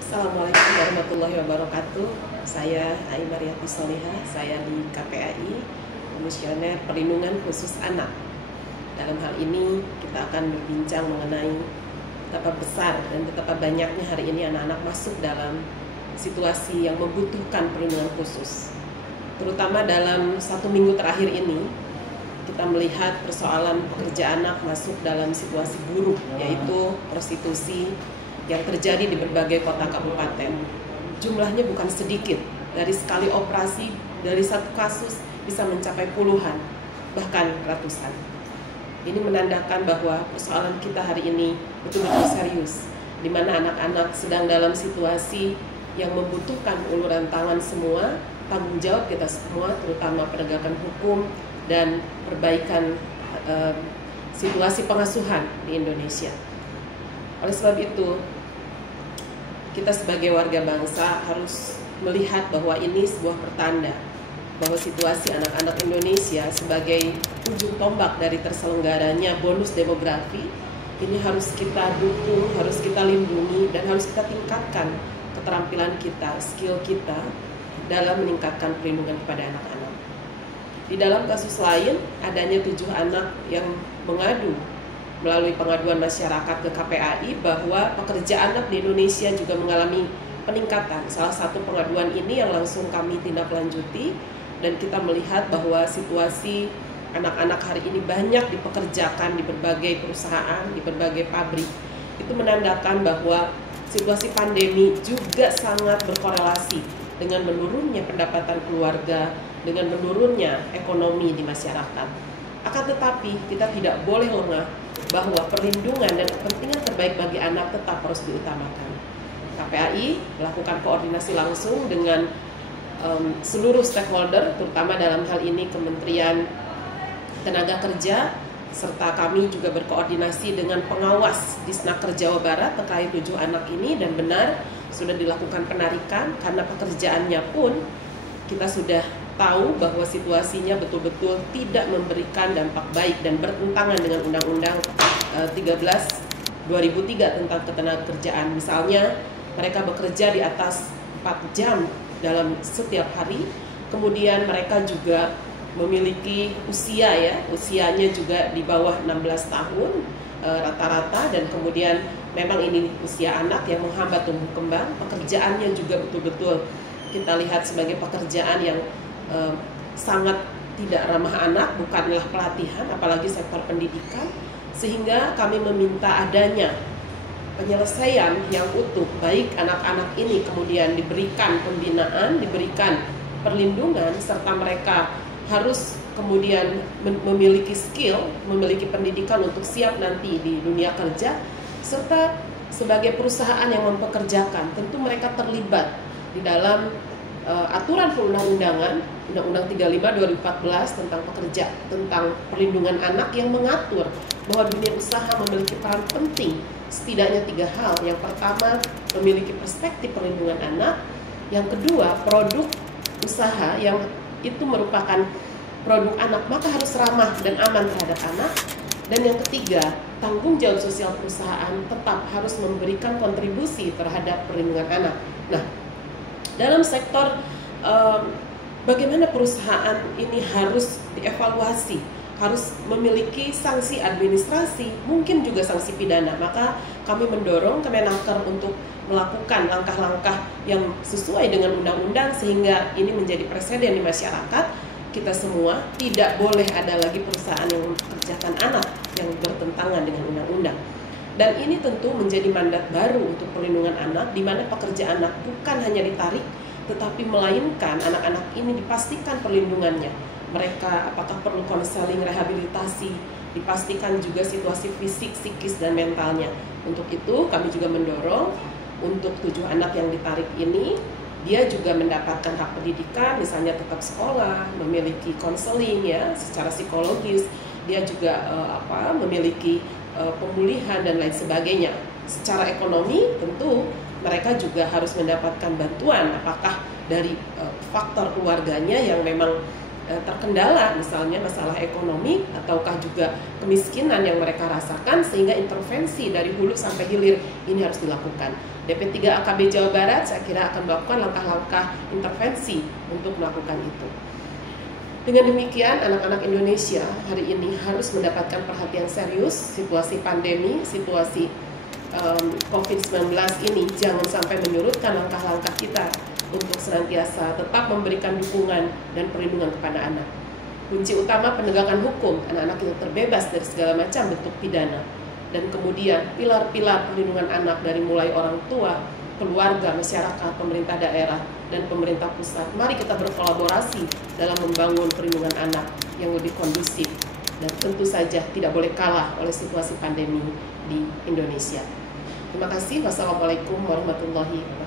Assalamualaikum warahmatullahi wabarakatuh. Saya Aimaryati Solihah, saya di KPAI, Komisioner Perlindungan Khusus Anak. Dalam hal ini kita akan berbincang mengenai betapa besar dan betapa banyaknya hari ini anak-anak masuk dalam situasi yang membutuhkan perlindungan khusus. Terutama dalam 1 minggu terakhir ini, kita melihat persoalan pekerja anak masuk dalam situasi buruk, yaitu prostitusi yang terjadi di berbagai kota kabupaten. Jumlahnya bukan sedikit, dari sekali operasi, dari satu kasus bisa mencapai puluhan, bahkan ratusan. Ini menandakan bahwa persoalan kita hari ini betul-betul serius, di mana anak-anak sedang dalam situasi yang membutuhkan uluran tangan semua, tanggung jawab kita semua, terutama penegakan hukum dan perbaikan situasi pengasuhan di Indonesia. Oleh sebab itu, kita sebagai warga bangsa harus melihat bahwa ini sebuah pertanda bahwa situasi anak-anak Indonesia sebagai ujung tombak dari terselenggaranya bonus demografi ini harus kita dukung, harus kita lindungi, dan harus kita tingkatkan keterampilan kita, skill kita dalam meningkatkan perlindungan kepada anak-anak. Di dalam kasus lain, adanya 7 anak yang mengadu melalui pengaduan masyarakat ke KPAI bahwa pekerja anak di Indonesia juga mengalami peningkatan. Salah satu pengaduan ini yang langsung kami tindak lanjuti, dan kita melihat bahwa situasi anak-anak hari ini banyak dipekerjakan di berbagai perusahaan, di berbagai pabrik. Itu menandakan bahwa situasi pandemi juga sangat berkorelasi dengan menurunnya pendapatan keluarga, dengan menurunnya ekonomi di masyarakat. Akan tetapi kita tidak boleh lengah bahwa perlindungan dan kepentingan terbaik bagi anak tetap harus diutamakan. KPAI melakukan koordinasi langsung dengan seluruh stakeholder, terutama dalam hal ini Kementerian Tenaga Kerja, serta kami juga berkoordinasi dengan pengawas Disnaker Jawa Barat terkait 7 anak ini, dan benar sudah dilakukan penarikan karena pekerjaannya pun kita sudah tahu bahwa situasinya betul-betul tidak memberikan dampak baik dan bertentangan dengan Undang-Undang 13/2003 tentang ketenagakerjaan. Misalnya, mereka bekerja di atas 4 jam dalam setiap hari, kemudian mereka juga memiliki usianya juga di bawah 16 tahun rata-rata, dan kemudian memang ini usia anak yang menghambat tumbuh kembang. Pekerjaannya juga betul-betul kita lihat sebagai pekerjaan yang sangat tidak ramah anak, bukanlah pelatihan, apalagi sektor pendidikan, sehingga kami meminta adanya penyelesaian yang utuh, baik anak-anak ini kemudian diberikan pembinaan, diberikan perlindungan, serta mereka harus kemudian memiliki skill, memiliki pendidikan untuk siap nanti di dunia kerja, serta sebagai perusahaan yang mempekerjakan, tentu mereka terlibat di dalam aturan perundang-undangan, Undang-Undang 35/2014 tentang pekerja, tentang perlindungan anak, yang mengatur bahwa dunia usaha memiliki peran penting setidaknya 3 hal. Yang pertama, memiliki perspektif perlindungan anak. Yang kedua, produk usaha yang itu merupakan produk anak maka harus ramah dan aman terhadap anak. Dan yang ketiga, tanggung jawab sosial perusahaan tetap harus memberikan kontribusi terhadap perlindungan anak. Nah, dalam sektor bagaimana perusahaan ini harus dievaluasi, harus memiliki sanksi administrasi, mungkin juga sanksi pidana. Maka kami mendorong Kemenaker untuk melakukan langkah-langkah yang sesuai dengan undang-undang, sehingga ini menjadi presiden di masyarakat. Kita semua tidak boleh ada lagi perusahaan yang mempekerjakan anak yang bertentangan dengan undang-undang. Dan ini tentu menjadi mandat baru untuk perlindungan anak, di mana pekerja anak bukan hanya ditarik, tetapi melainkan anak-anak ini dipastikan perlindungannya. Mereka apakah perlu konseling, rehabilitasi, dipastikan juga situasi fisik, psikis, dan mentalnya. Untuk itu kami juga mendorong untuk 7 anak yang ditarik ini, dia juga mendapatkan hak pendidikan, misalnya tetap sekolah, memiliki konseling ya secara psikologis, dia juga memiliki pemulihan dan lain sebagainya. Secara ekonomi tentu mereka juga harus mendapatkan bantuan, apakah dari faktor keluarganya yang memang terkendala, misalnya masalah ekonomi ataukah juga kemiskinan yang mereka rasakan, sehingga intervensi dari hulu sampai hilir ini harus dilakukan. DP3 AKB Jawa Barat saya kira akan melakukan langkah-langkah intervensi untuk melakukan itu. Dengan demikian, anak-anak Indonesia hari ini harus mendapatkan perhatian serius. Situasi pandemi, situasi COVID-19 ini jangan sampai menyurutkan langkah-langkah kita untuk senantiasa tetap memberikan dukungan dan perlindungan kepada anak. Kunci utama penegakan hukum, anak-anak kita terbebas dari segala macam bentuk pidana. Dan kemudian pilar-pilar perlindungan anak dari mulai orang tua, keluarga, masyarakat, pemerintah daerah, dan pemerintah pusat. Mari kita berkolaborasi dalam membangun perlindungan anak yang lebih kondusif. Dan tentu saja tidak boleh kalah oleh situasi pandemi di Indonesia. Terima kasih. Wassalamualaikum warahmatullahi wabarakatuh.